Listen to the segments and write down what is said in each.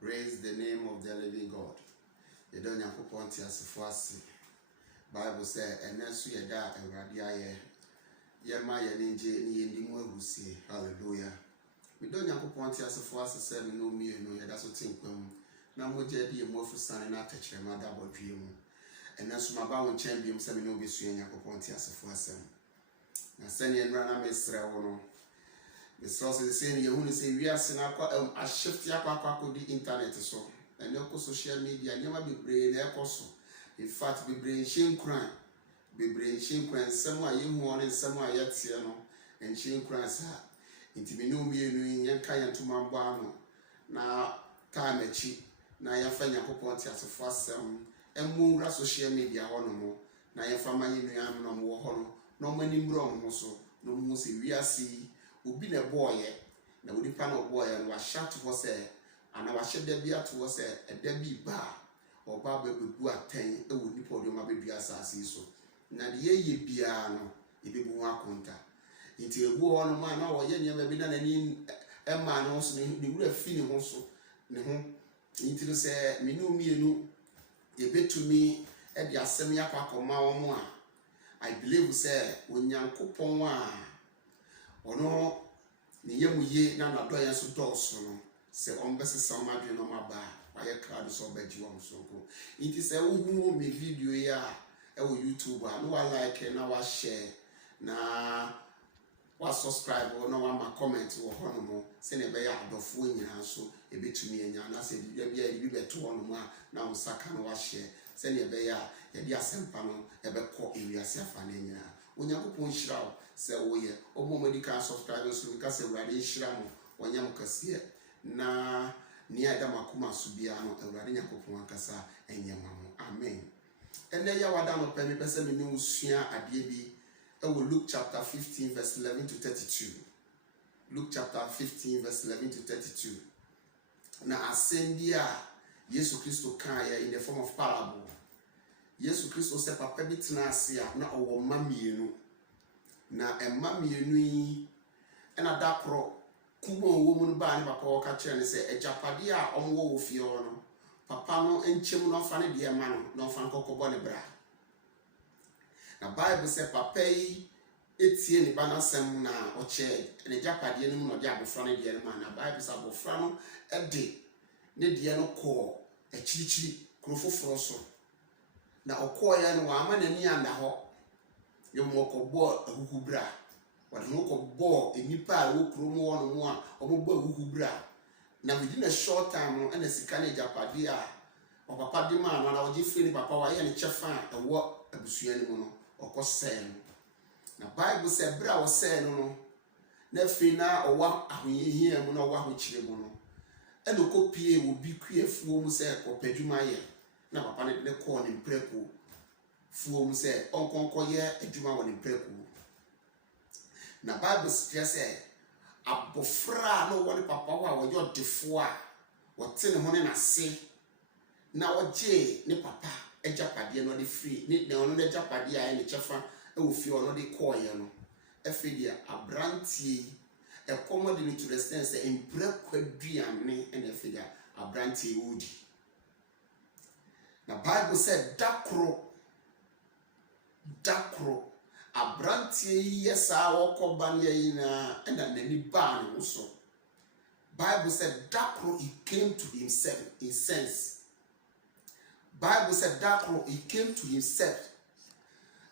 Praise the name of the living God. You don't have to point yourself. Bible says, and then so you da Euradia, Yama Yaninja, Nimu Husi, hallelujah. We don't have to point yourself as a no me, no, that's what think when now would you be more for son and not touch your mother or dream. And that's my bound champion, some no be swing your point yourself. Now, send you run a Mr. Ono. The source is saying you only say we are seeing a shift to the internet so and your social media never be brain also. In fact, be brain shame crime. Be brain shame crime somewhere you want and somewhere yet and shame crimes are. Intimino me and Kayan to Mambano. Now, time a cheap. Now you find your point as a first and move social media on more. Now you find my no more hollow. No many wrong also. No more see we are see. Ubi na boy na udi pa na boy and wa shat for say and wa shed there be at was a debi bar or ba bebu aten e wo nipa de ma bedu asase so na de ye bia no e be bu akonta nti ebu ho no ma na wo ye ne be na ni e ma no so ni wura fi ni ho so ne ho nti no say menu mienu e betumi e de asem yakwa koma wo mo a I believe say onyankopon a ono ni yemuye na nadoya so doso no se ombese samadwe no maba waye crowd so baji won so ko nti se wo me video ya e wo YouTube a no wa like na wa share na wa subscribe na wa ma comment wo hono mo se ne be ya adofo nyina so e betumi anya na se bia bia bi beto hono mo a na wo saka na wa share se ne be ya ye dia sempa no e be ko ewiase afa na nyina onyankopon hyirawo se woye omo medical subscribers so because Ewurade hyira mo wonyam kase na ni adam akoma so bia no Ewurade nyakopon akasa enyema mo amen ene ya wada no pe me pese me ni usua ade bi e wo Luke chapter 15 verse 11 to 32 Luke chapter 15 verse 11 to 32 na ascend a Yesu Kristo kan ya in the form of parable Yesu Kristo se papa bi tena ase a na owo mamienu na emma mienu yi na dakro kubo wo mu ba ni papa wo ka kire ne se ejapade a omwo wo fie ho no papa no enchem no fa ne de ma no fa nkokobo ne bra na Bible say papa yi etie ni ba na sem na oche ne japade no mu no de abofra ne de ma na Bible say abofra no de ne de no ko echirichiri krofoforo so na okoya no wa ama nani anda ho yomokobo ahukubra wade no kobo enipa a wo kromo wono mo a obobo ahukubra na within a short time no na sika na japade a o papa de ma no na oje firi papa wa ye ne chefa a wo abusua ni mo no okosel na Bible say bra wo sel no na fi na owa ahoyehia mu na owa hochire mu no eno kopie wo bi kuafuo mu say opadwuma ye na papa ne ko ne preko fuom se onkonko ye adwuma woni preku na Bible say abofra no woni papa wa wo yo defo a wote ne ho ne nase na oje ne papa ejapade no de free ne ono ne japade a ne chefa e wo fi ono de koye no efedia abrantie ekomo de ni to the sense en preku aduane en efedia abrantie wodi na Bible said dakro abrantie yesa wokoba ne yina ena nani ba no so Bible said dakro he came to himself in sense Bible said dakro he came to himself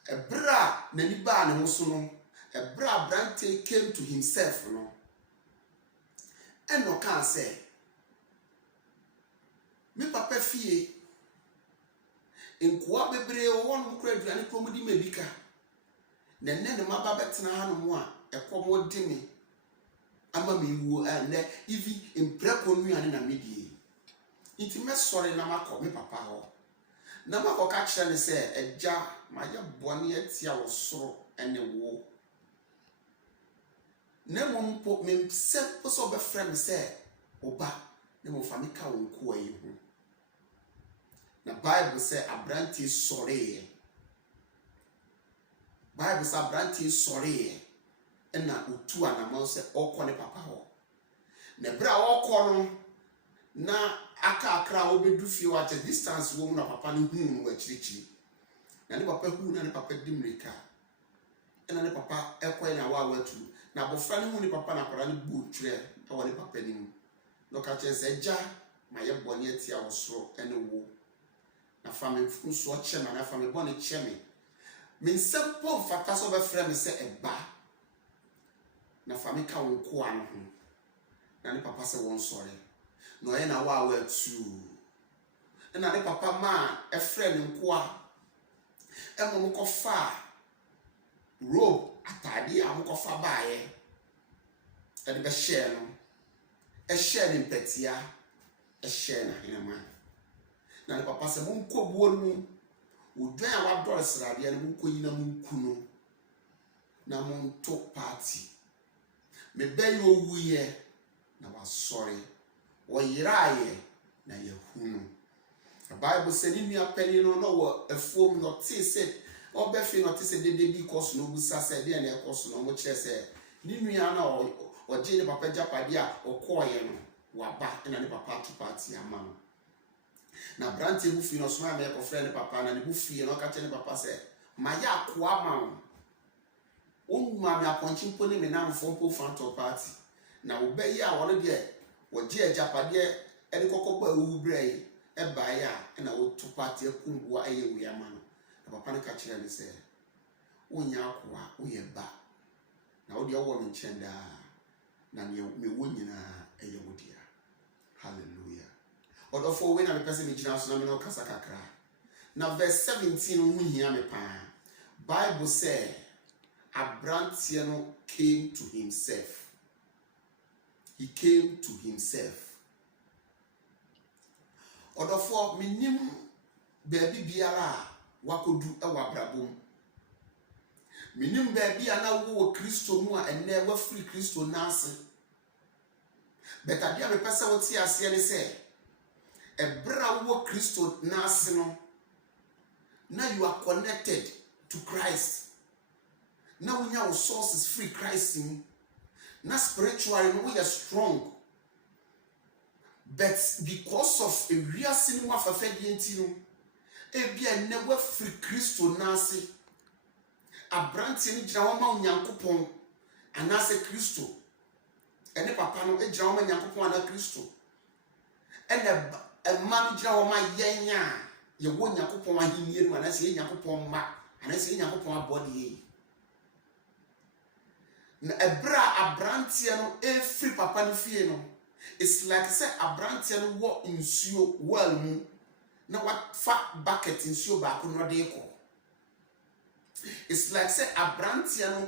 ebra nani ba ne so no ebra abrantie came to himself no eno kan say me papa fie enkuwa bebre won kura aduane komudi mebika na nne ne maba betena hanu mu a ekomo de me ama me wu ane ivi empreko nuane na medie nti me sori na makọ me papa ho na makọ ka kire ne se eja maye bone atia wo soro ene wo na mumpo me sempo so be frem se oba na mo fa me ka wo nkuwa yi ho na Bible say abrantie sore Bible say abrantie sore na otu anamon se okọ ne papa ho na bra okọ no na aka akra obedu fie wa che distance wo mu na papa no hu no akirichiri na ne papa hu na ne papa dimrika na ne papa ekwe na wa watu na bofra ne hu ne papa na kwara ne bu twere na wo ne papa nim no ka che se ja ma ye bone atia wo soro ene wo na fami nso o chema na fami bone cheme min simple fata so be frɛ me se eba na fami ka wo ko an ho na ne papa se won sore no ye na wa watu na ne papa ma e frɛ ne nko a e mo ko fa robe atade a mo ko fa baaye e de be share no e share ne mpatia e share na hinama na ne papa se mo nko buo mu odwan a wador srade ne mo nko yi na mo nku no na mo nto party me be yo wuye na wasori wo yiraye na yehunu the Bible said in your penny no wo afuom no te se obefi no te se dede bi course no busa se de na course no mo kire se ni nua na o je ne papa japade a okoye no waba na ne papa to party ama no na branti bu fi no so ma me ko frɛ ne papa na ne bu fi no ka che ne papa se ma ya ko ama wo ma me aponchi mpo ne me na mfo fan to party na wo be ya wo de wo je japade e de kokko awu brɛ e ba ya na wo to party akumbu aye wi ama no na papa ne ka kire ne se wonya akoa wo ye ba na wo de wo me nkyenda na me wo nyina eye wo dia hallelujah odofo we na me pese me gina so na me no kasa kakra na verse 17 no hu hia me pa Bible say Abrantie no came to himself. He came to himself. Odofo minim baby biara wakodu ewa brabom. Minim baby ana wo Kristo mu a enne wa free Kristo nase. Betadia me pesa wo ti ase ne se ebra wo Kristo nase no now you are connected to Christ. Now we know source is free Christ in. Now spiritually we are strong. But because of a real sin wa fafedientino, ebia never free Christo nase. Abrantie ni gina wo ma Onyankopon anase Kristo. Ene papa no e gina wo ma Onyankopon ana Kristo. Ene man gina wo ma yenya ye wo Onyankopon ahimie no anase Onyankopon ma anase Onyankopon abode. Na ebra abrantie no free papa no fie no it's like say abrantie no wo nsuo well mu na what fa bucket nsuo ba ko no de ko it's like say abrantie no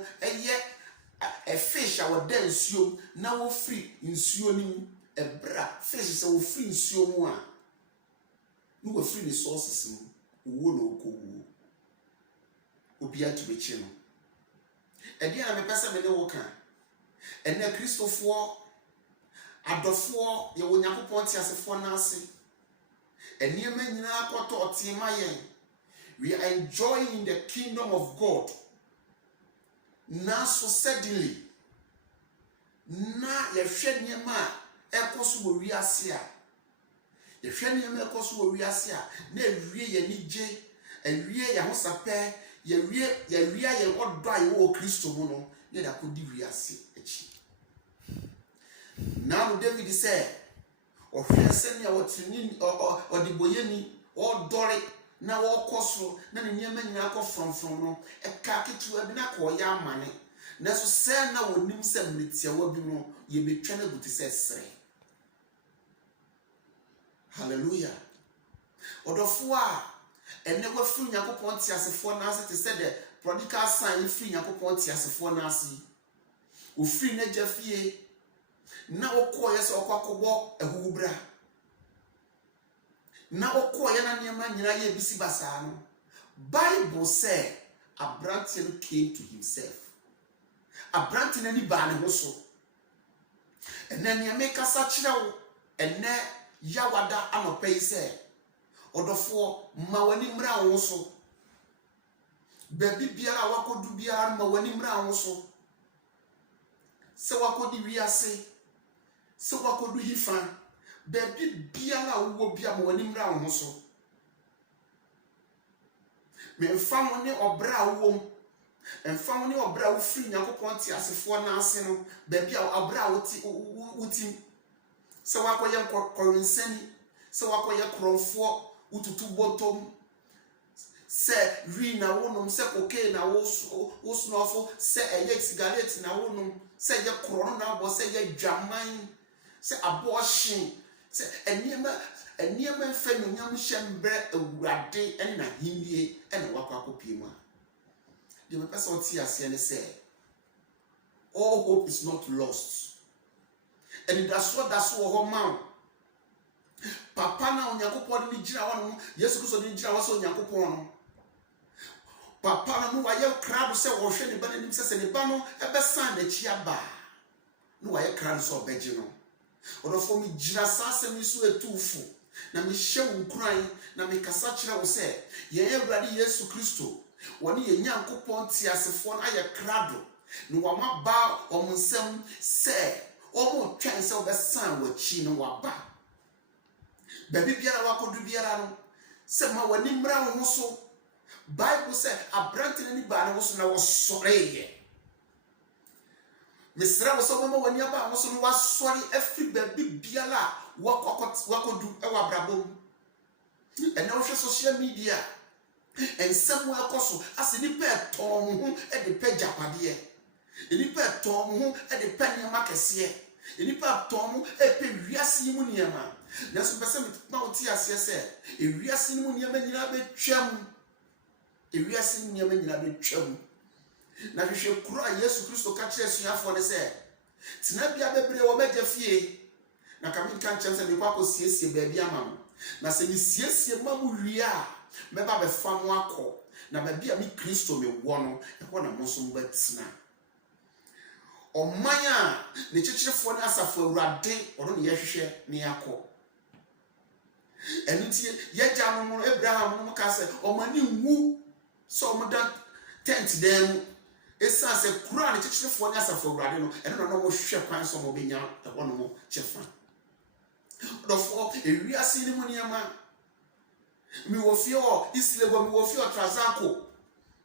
a fish a wo da nsuo na wo free nsuo ni ebra fish say wo free nsuo mu a no wo free resources mu wo no ko wo obi atubechi no edi na me pese me ne wo kan ene Kristofo adofo ye wo Nyankopon ti asefo na ase eniema nyina akoto otima yen we are enjoying the kingdom of God now so suddenly na ye hwe niema ekoso wo wiase a ye hwe niema ekoso wo wiase a na ewie ye nije ewie ya hosape ye odo aye wo Kristo mu no ne da ko di wiase echi now David say o hwese ne wotini o di boyeni o dore na wo koso na ne niema nyina akọ from no e ka ketu abi na ko ya amane na so se na wonim se mretia wa bi no ye betwa na buti se sere hallelujah odofo a ene wa free Nyankopon ti asefo na ase te said the prodigal son free Nyankopon ti asefo na ase o free na jafie na okoye se okwakobo ehubra na okoye na niema nyina ye bisi basa no Bible say Abrantie came to himself. Abrantie na ni ba ne ho so ene niema kasa kirewo ene yawada anopa yi say odofo ma wani mra wo so baby biara wakodu biara ma wani mra wo so se wakodi wiase se wakodu hifa baby biala wo bia mo wani mra wo so me mfa ne obra wo mfa ne obra wo firi Nyankopɔn ti asefo na ase no baby a obra wo ti se wakoye koronsani se wakoye krofo ututu bottom se ri na wonom se cocaine na wo snofo se eye cigarette na wonom se ye krono na bo se ye dwaman se abortion se eniema fe no nyam hyembre awurade na himie na wakakopie mu a de me pesa oti ase ne se all hope is not lost. And that's what ho man papa na Onyankopɔn ni gira wono Yesu Kristo ni gira waso Onyankopɔn no papa no waye krado se wo hwe ne ba nanim se ne ba no ebesan na chi aba no waye krado so obeje no odofo mi gira sase mi so etufu na mi hye wo nkuran na mi kasa kire wo se ye Awurade Yesu Kristo woni ye Nyankopɔn ti asefo na aye krado no wa maba omunsem se omo twen se obesan wachi no waba baby biara wakodu biara no se ma wani mra wo so Bible say abrante ni ba na wo so na wo soreye misra wo so ma wani aba wo so no wasori afri baby biara wakodu e wabrabom and now social media and somewhere koso as ni pe ton ho e de pe japade e ni pe ton ho e de pe niam akese e ni pe ton ho e pe wiase mu niam na so pese ma oti ase se e wiase mu niam nyina be twam e wiase mu niam nyina be twam na hwehwe kuro a Yesu Kristo ka kire suafo ne se tina bia bebre wo meje fie na kamin kan chance me kwa ko siesie ba bia ma na se ni siesie ma mu wi a meba be fam akọ na ba bia mi Kristo me wo no e ko na mo so mba tina omanya ne chichirefo ne asafo Awurade ono ne yehwehwe ne yakọ eniti yeja no Abraham no ka se omani wu so omda tent dem esa se kura ne chichirefo ne asafo Awurade no eno no mo hwehwe kwan so mo benya e ho no mo chefa dofo ewiase ni mu niama mi wo fio islego mi wo fio trazako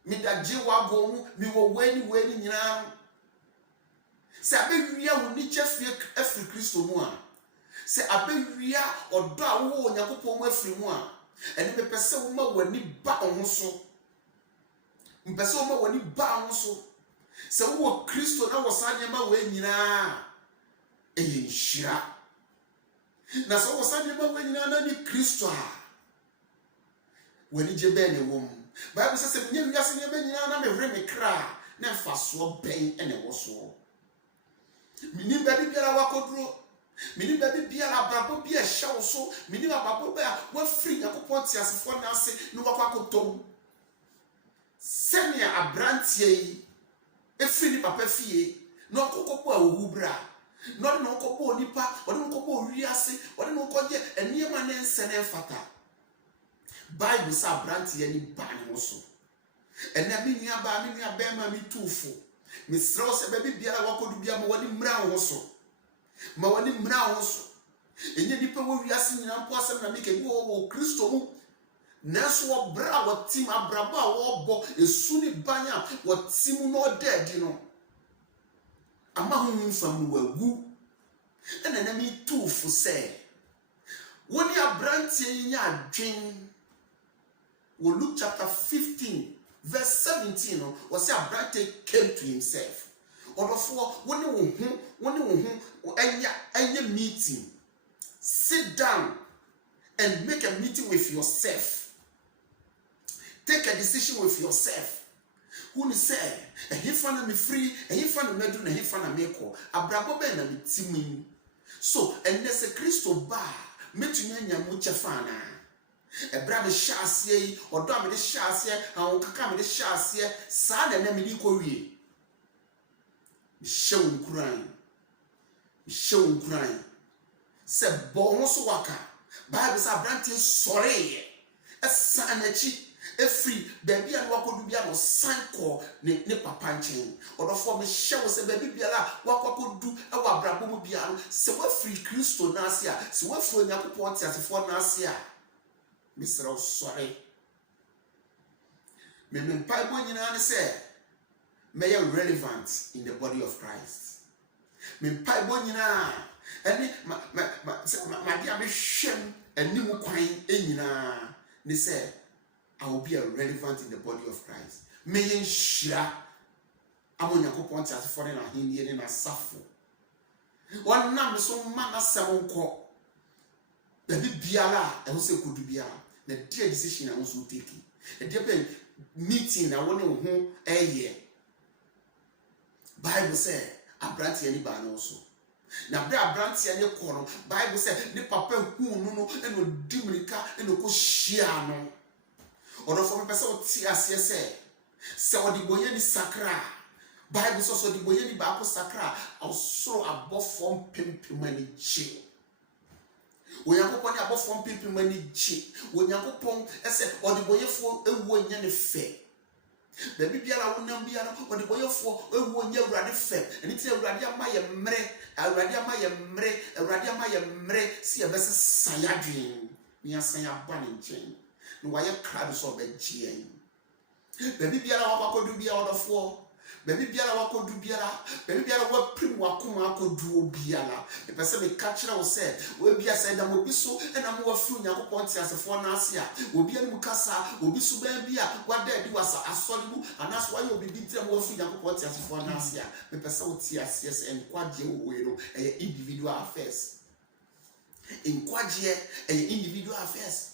mi da jiwa gomu mi wo weni nyina se abewia wo ni chefie afri Kristo mu a se abewia odo a wo Onyankopɔn mu afri mu a ene me pese wo ma wani ba ho so mpese wo ma wani ba ho so se wo Kristo na wo sanye ma wo nyina nhira na so wo sanye ma wo nyina na ni Kristo a wani jebe ne wom Bible says se nyem wiase nyem nyina na me hwere me kra na faso ben ene wo so mini baby biara wakoduro mini baby biara brabo bia hye wo so mini bababo ba wa free Yakopɔn ti asefo na ase no wakwakotom senia abrantie yi efiri ni papa fie no kokopo a owu bra no no kokopo onipa o no kokopo wiase o no koje eniema ne nsene mfata Bible sa branti yani bani wo so ena bi nua ba mi nua ba ma mi tufo mi sro se ba bi biara wakodu bia ma wani mra wo so ma wani mra wo so enye dipe wo wiase nyina mpo asem na mi ke bi wo Kristo mu naso wo bra wo tim abrabo a wo bo esu ni banya wo tim no dead no ama hu mfam wagu ena na mi tufo se woni abranti nya adwen Luke chapter 15 verse 17 was say Abraham came to himself. Odofo woni wo hu enya meeting. Sit down and make a meeting with yourself. Take a decision with yourself. Who ni say ehfa na me free ehfa na medu na ehfa na meko abrabo be na metimu. So enese Kristo ba metumi anya mu chefa na ebra me hyaase yi odo a me de hyaase awon kaka me de hyaase sa na na me di ko wie me hyew nkuran se bo ho so waka Bible say abrante sore esa anachi Every baby and wako do bia no sanko ne papa nchen. Odo for me hye wo se baby bia la wako do e wa brabo mu bia no se wa free Kristo na ase a se wa free Onyankopɔn te asefo na ase a misra sorry me mpa bo nyina ne se may relevant in the body of Christ. Me mpa bo nyina ani ma dia be hwem animu kwan enyina ne se I will be relevant in the body of Christ. May yen shira Onyankopɔn te asefo na ahenie ne na safo. One nam so man asem nko. Baby biara e ho se kodu biara na dia decision na so take. E dia be meeting na woni ho eye. Bible say abranti ani ba no so. Na bra abranti ani ko no Bible say ne papa hu no e no dimirika e no ko hia no. Odo for me pese o ti ase se odi boye ni sakra. Bible so odi boye ni ba ko sakra also abofom pempem ani chi. Onyankopɔn ni abofom pempem ani chi. Onyankopɔn ese odi boyefo ewu nya ne fe. Baby biara wonam biara odi boyefo ewu nya awurade fe. Eni ti awurade ama ye mmere, awurade ama ye mmere, awurade ama ye mmere si e bese sayadwen. Ni asan aba ne nchen. No why crowd so be gien. Baby biara wakodu bia odofo. Baby biara wakodu biara. Baby biara wa prim wakoma akodu biara. E pese me catch na wo say, we bia say da mo bi so e na mo afru Nyankopɔn te asefo na ase a. Obi anu kasa, obi so ba bia wada adi wasa asori mu anaso ayo obi bi mo afru Nyankopɔn te asefo na ase a. Me pese wo ti ase ase en kwaje wo no e individual affairs. In kwaje e individual affairs.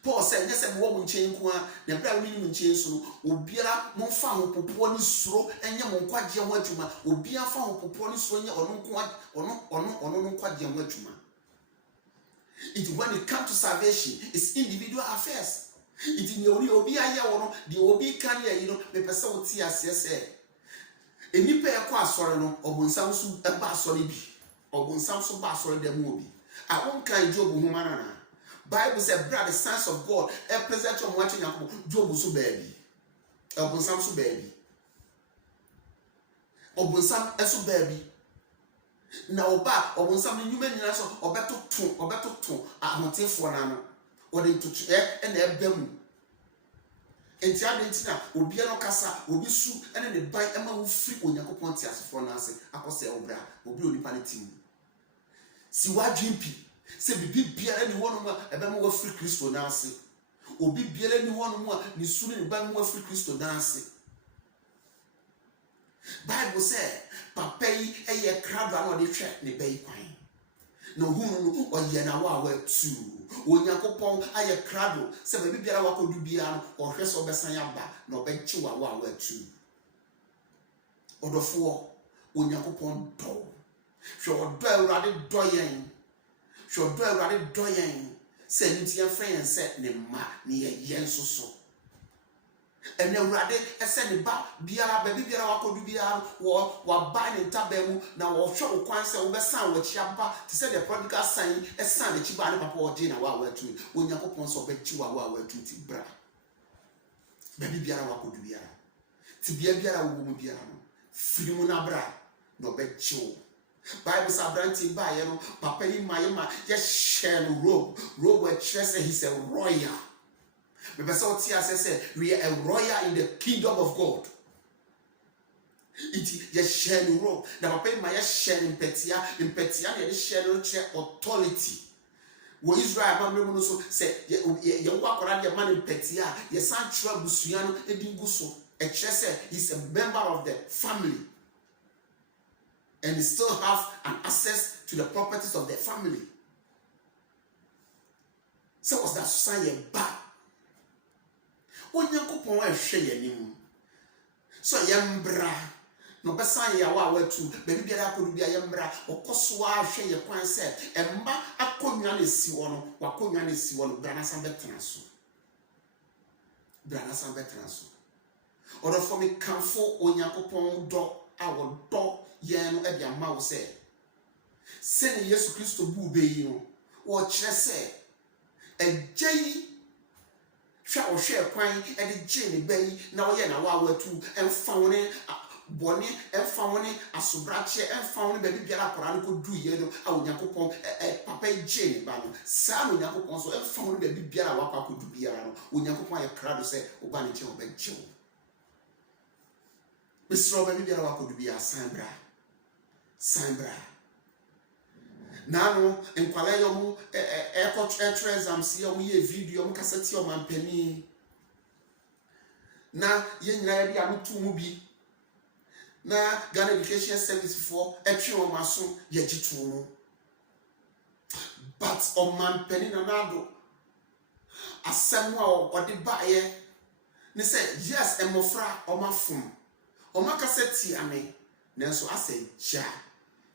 Paul said, yes, I'm woman chain qua, the brown minimum chain so, Ubiara, Monfan, Poponi Sro, and Yamon Quadia Wajuma, Ubia found Poponi Sonia or no quad or no quadia Wajuma. It when it comes to salvation, it's individual affairs. It in your Obia or the Obi Kanya, the person TSS. A nipa qua sorrow or Bonsamsu a basolibi, or Bonsamsu basol de mobi. I won't kind job humana. Bible said, brother, the sons of God, a present of watching Job so baby. Obonsam so baby. Obonsam so baby. Now, Obonsam, you may not so, or better two, I want to for an or they to air and air them. And Tiadentina will be no cassa, will be soup, and then they buy Emma who free when you go as for Nancy, I could say, Obra, will be only panity. See what Jimpy. Se bibi biara ni wonu mu ebe mo wa free Kristo na ase obi biara ni wonu mu ni suru ni ba mo wa free Kristo na ase. Bible say papa yi eye krado na o de hwe ne bai kwan na hunu no oye na wa tu Onyankopɔn aye krado se bibi biara wakodu biara no o hwe so besan aba na obechi wa tu odofo Onyankopɔn do hwe odo awurade do yen. Sure do already doyen. Send it your friends set ne ma near yen so. And then already send about Biara baby Biara wako do Biara or buying in tabemu now or show quansa over sound with champa to say the prodigal sign a son that you buy papa or dinner while we're doing when you go on so bet you while we're doing bra. Baby Biara wako do Biara. To be a Biara woman Biara. Frimuna bra no bet you. Bible says branching by papa in my just share robe where Chester he's a royal. But so says we are a royal in the kingdom of God. It just share robe. Now papa in my share in Petia and share authority. When Israel man so say you walk around your man in Petia, your son Busuano Edinguso, a Chester is a member of the family. And they still have an access to the properties of their family. So was that society bad? Onyankopɔn ahwɛ yanim. So yembra no besa ya wa watu baby biara akodu bia yembra okoso ahwɛ ye kwan sɛ emma akonwa na si wo no wakonwa na si wo no brana san betena so. Brana san betena so. Oro for me kanfo Onyankopɔn dɔ awo dɔ yen no e bia ma wo sɛ sɛ ne Yesu Kristo bu be yi no wo kyerɛ sɛ agyayi hwa wo hwe kwan e de gye ne bayi na wo ye na wa watu emfa wo ne boni emfa wo ne asobrache emfa wo ne baby biara akora no kodu ye no a Onyankopon papa gye ne ba no saa no Onyankopon so emfa wo ne baby biara wa kwa kodu biara no Onyankopon ye krado se wo ba ne gye wo ba gye wo Mr. baby biara wa kodu biara Sambra Nano enkwale yo mu ekotwe exams yo mu ye video mu kaseti yo mampani na ye nyina ya dia mutu mu bi na Ghana Education Service for etwe o maso ye gitu mu but o mampani na nado asem a o de bae ne say yes emofra o mafum o makaseti ame nanso ase ja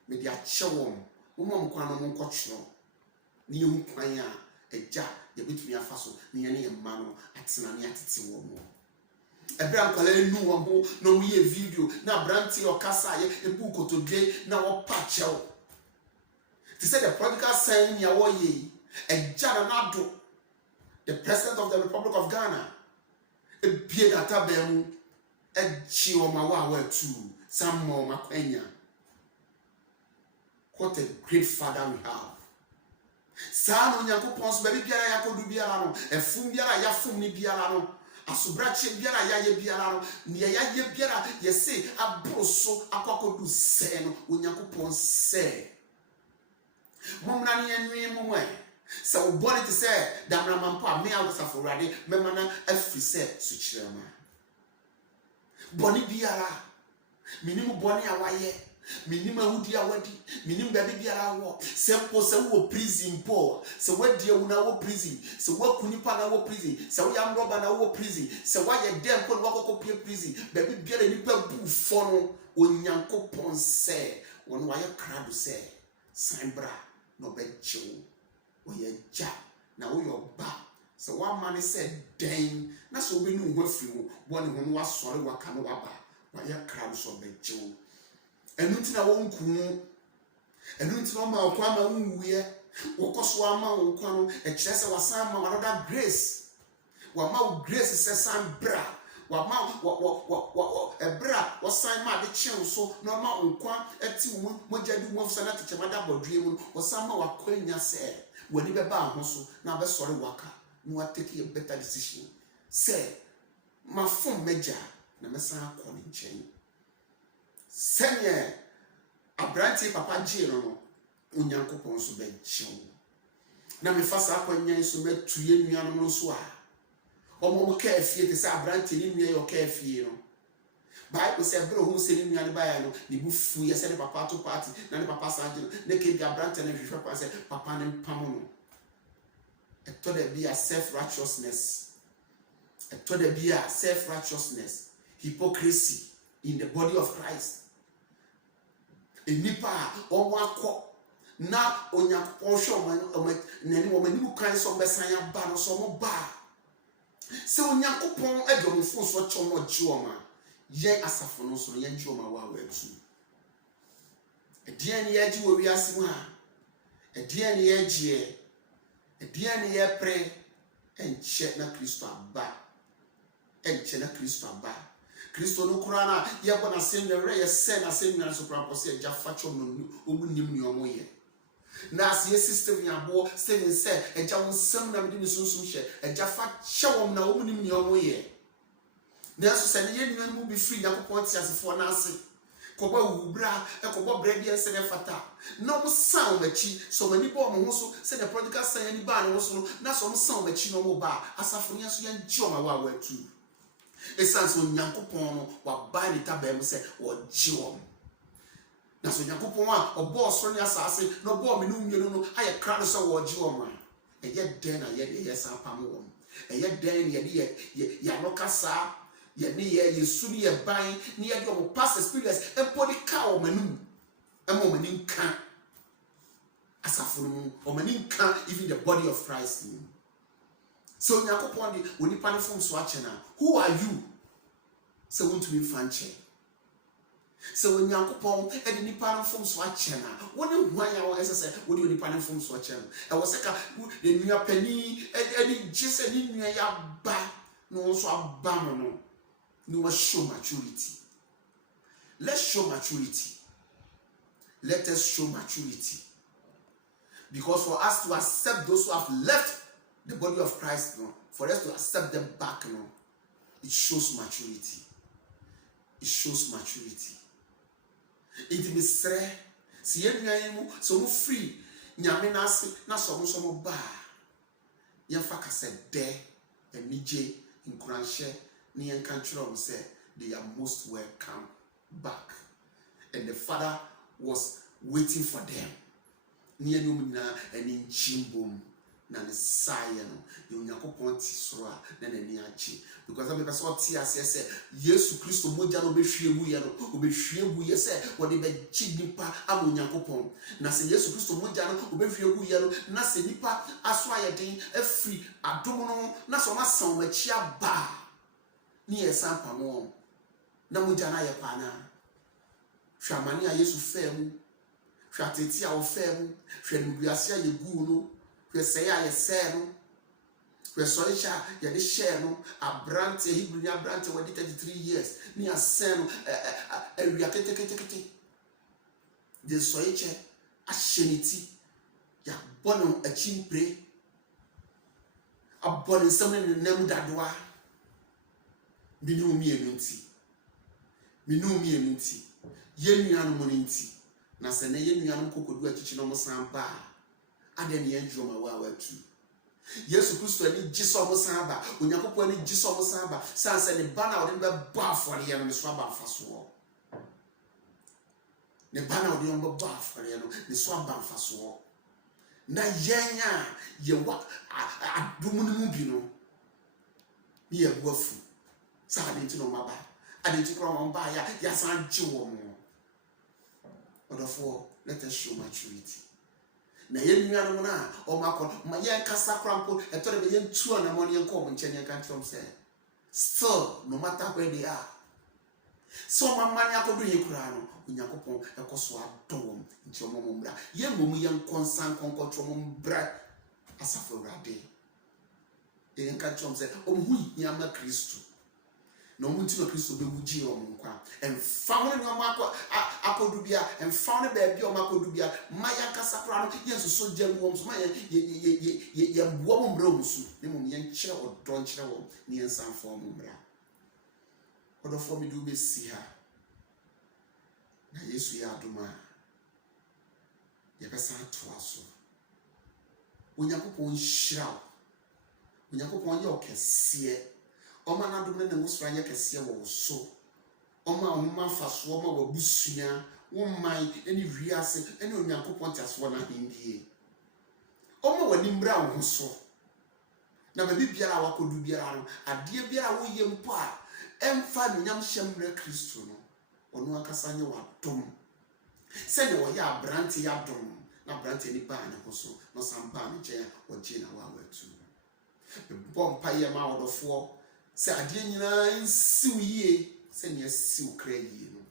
me dia chewom Umam kwano mo nkotro ni hu kwan a eja ye betumi afa so ni ye ne mano atena ne atete wo mo ebra nkwala enu wo ho no mo ye video na branti okasa ye ebu kotodwe na wo pa chew they said the prodigal son ya wo ye eja na do the president of the Republic of Ghana ebie data ba mu eji o ma wa tu sammo makwanya. What a great father we have. Sa no Nyankopon so baby biara yakodu biara no efum biara yafum ni biara no asubrache biara yaye biara no ne yaye biara yese abroso akwakodu se no Onyankopon se momna ne enwe momwe se wo body te se damna mampo a me awosafurade memana afi se suchirema boni biara minimu boni awaye minima hudi awadi minim baby biara wo sempo se wo prison po se wadi una wo prison se wakunipa na wo prison se wo yamroba na wo prison se waye dem ko wakoko pie prison baby biara nipa bu fo no Onyankopon se won waye krado se sambra no bechew wo ye ja na wo yo ba se wa mane se den na so be nu ho afiri wo won ho no wasore waka no waba waye krado so bechew Enuti na wonku enuti no ma okwa ma nwuye wokoso ama wonkwa no ekire se wasan ma another grace wa ma grace se san bra wa ma ebra wasan ma de chen so no ma onkwa eti wo mojadu mo fsa na techemada bodue mu wasan ma wakwanya se wani be ba ho so na be sore waka no wa take a better decision say ma fom meja na mesan akọ ni nchen Senye abranti papa jiro no Onyankopon so be chiwo na me fasa akwanya so metuye nuano no so a omo ka afie te se abranti ni nua yo ka afie no Bible say bro hu se ni nua ne baya no ni bu fu ye se ne papa to party na ne papa sa jiro ne ke bi abranti na hwehwe kwa se papa ne mpamo no eto de be a self righteousness hypocrisy in the body of Christ enipa omwakọ na Onyankopon hwe nani wo mani mu kan so besan ya ba no so mo ba se Onyankopon adwomfo so chomo jioma ye asafo no so ye jioma wa atu edian ye ji wo wiase mu ha edian ye gie edian ye pre enche na Kristo aba Kristo no kurana ye bona senwere ye se na senwere so kura pose ja facho no omunim ni omoye na asiye system ya bo Steven se eja wonsam na mede sunsun hye eja facho wom na omunim ni omoye na so se ne ye nwan mu bi free Yakopon ti asefo na ase koba wubra ekoba bread ye se ne fata na mo san machi so mani bo mo ho so se the prodigal son ani ba no so na so mo san machi no mo ba asafo nya so ye njioma wa atu Esanso Onyankopon no wa ba ni tabem se wo jiwom na so Onyankopon a obo osoro ni asase no bo me no mienu no aye kra no so wo jiwom a eye den na ye de yes apam wom eye den ye de ya no kasa ye ni ye yesu ni ye ban ni ye de o past experience e body ka o manu e mo mani nka asafo no o mani nka even the body of Christ. So Onyankopon di onipa ne fom so ache na who are you so want to be fanche so Onyankopon e di nipa ne fom so ache na woni hwan ya wo esese wo di onipa ne fom so ache na e wo seka de nua pani e di jese ni nua ya ba no also abandon no show maturity. Let's show maturity. Let us show maturity. Because for us to accept those who have left the body of Christ, for us to accept them back, it shows maturity. It shows maturity. It means si yenuamu so mu free nyame na ase na so mo ba ye fa kase de enije nkuranhye ne yen kan kire on say they are most welcome back, and the Father was waiting for them. Ni enum na eni nchimbom na ne saye no Yakobon ti soro a na nani achi, because am be so ti ase say Yesu Kristo moja no be hwiegu ye no obehwiegu ye say wo de be chi nipa am Yakobon na se Yesu Kristo moja no obehwiegu ye no na se nipa aso ayeden afri adom no na so ma san machi aba ni esampa mo na moja na ye pa na hwamane a Yesu femu hwateti a wo femu hwanuguase a yegu no hwese ya ye se no hwesoicha ye de share no abrante Hebrew abrante wadi 33 years ni asen no ewia kete de soiche ahyeniti ya bono achimpre abon nsam ne nam dadoa minum mienunti yenuanu mo nti na se na yenuanu kokodu achichi no mo san ba ade ne enjoma wa tu Yesu Kristo ani giso mo san ba Onyankopon ani giso mo san ba sanse ne ba na ode be ba afore ye no ne so aba mfaso ne ba na ode be ba afore ye no ne so aba mfaso na yenya ye wa adumu ne mu bi no ni ye guafu sa ade nti no maba ade nti kro mo ba ya san ji wo mo odofo. Let us show maturity. Na yenuanu na o makon ma yen kasa krampo etore be yen tuo na mo yen ko mo nchen yen kan trom say still no matter where they are, so mamani akodu yekura no Onyankopon ekoso adom nti omo mbra ye momu yen konsan konkotro mo mbra asafo rade yen kan trom say o hu yama Kristo no muntu no Kristo be wuji o nkwa emfa ho ne o akodubia emfa ne ba bi o makodubia maya kasakra no yesu so jam wo so maya ye mbuo mo mbra musu ne mum ye nkyere o don kyere wo ne yen sanfo mo mbra odofo mi du be si ha na Yesu ya adoma ye pesa to aso Onyankopon hyira Onyankopon ye okese Oma na dum ne musra nya kese wo so oma homa faso oma wabusua wo man eni wiase eni Onyankopon tiaso na hindie oma wani mbra wo so na ba bibiara wakodu biara no ade biara wo ye mpo a emfa nyam hyemre Kristo no ono akasa nye wadom se ne wo ya abrante ya dom na abrante ni ba na so no sampa ne je o je na wa watu bompa ye ma wodofo se ade nyina nsiw yie se ne asiw kra yie no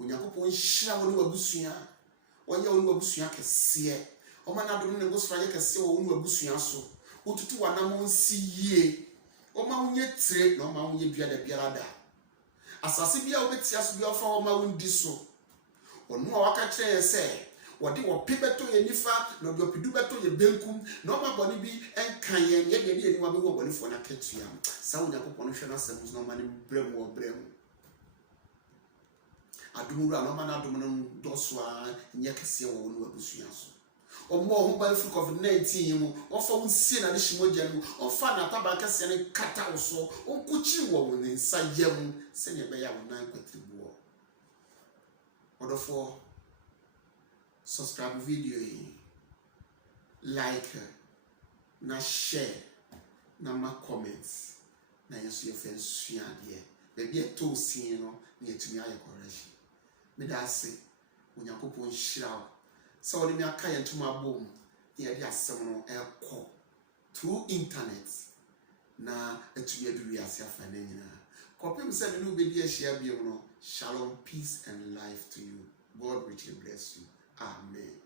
Onyankopon hyira wo ne wabusua wonya wo ne wabusua kese o ma na dom ne gosra ye kese wo ne wabusua so wotutu wanam nsi yie o ma wonye tire na o ma wonye biada biada asase bia obetia so bia ofa o ma wondi so ono a waka kire se wode wo pebeto ye nifa na do pedu beto ye benkum na o ma boni bi enkan ye ye de ni wa be wo boni fo na ketua sa Onyankopon hwe na asem no ma ne brem wo brem adumura no ma na adum no doso a nye kese wo no abusua so omo ho ba fru COVID-19 mu ofa wonsie na de himoja mu ofa na taba kese ne kata wo so onkuchi wo ne nsa yam se ne be ya wo na kwatribuo odofo. Subscribe video like na share na ma comments na yesu ye fen sua de be bia to sin no na yetumi aye correction me da se Onyankopon hyira so woni me aka ye ntoma bom ye de asem no ekọ through internet na etumi adu wi ase afa na nyina kopim se me no be di ahia biem no. Shalom, peace and life to you. God richly bless you. Amen.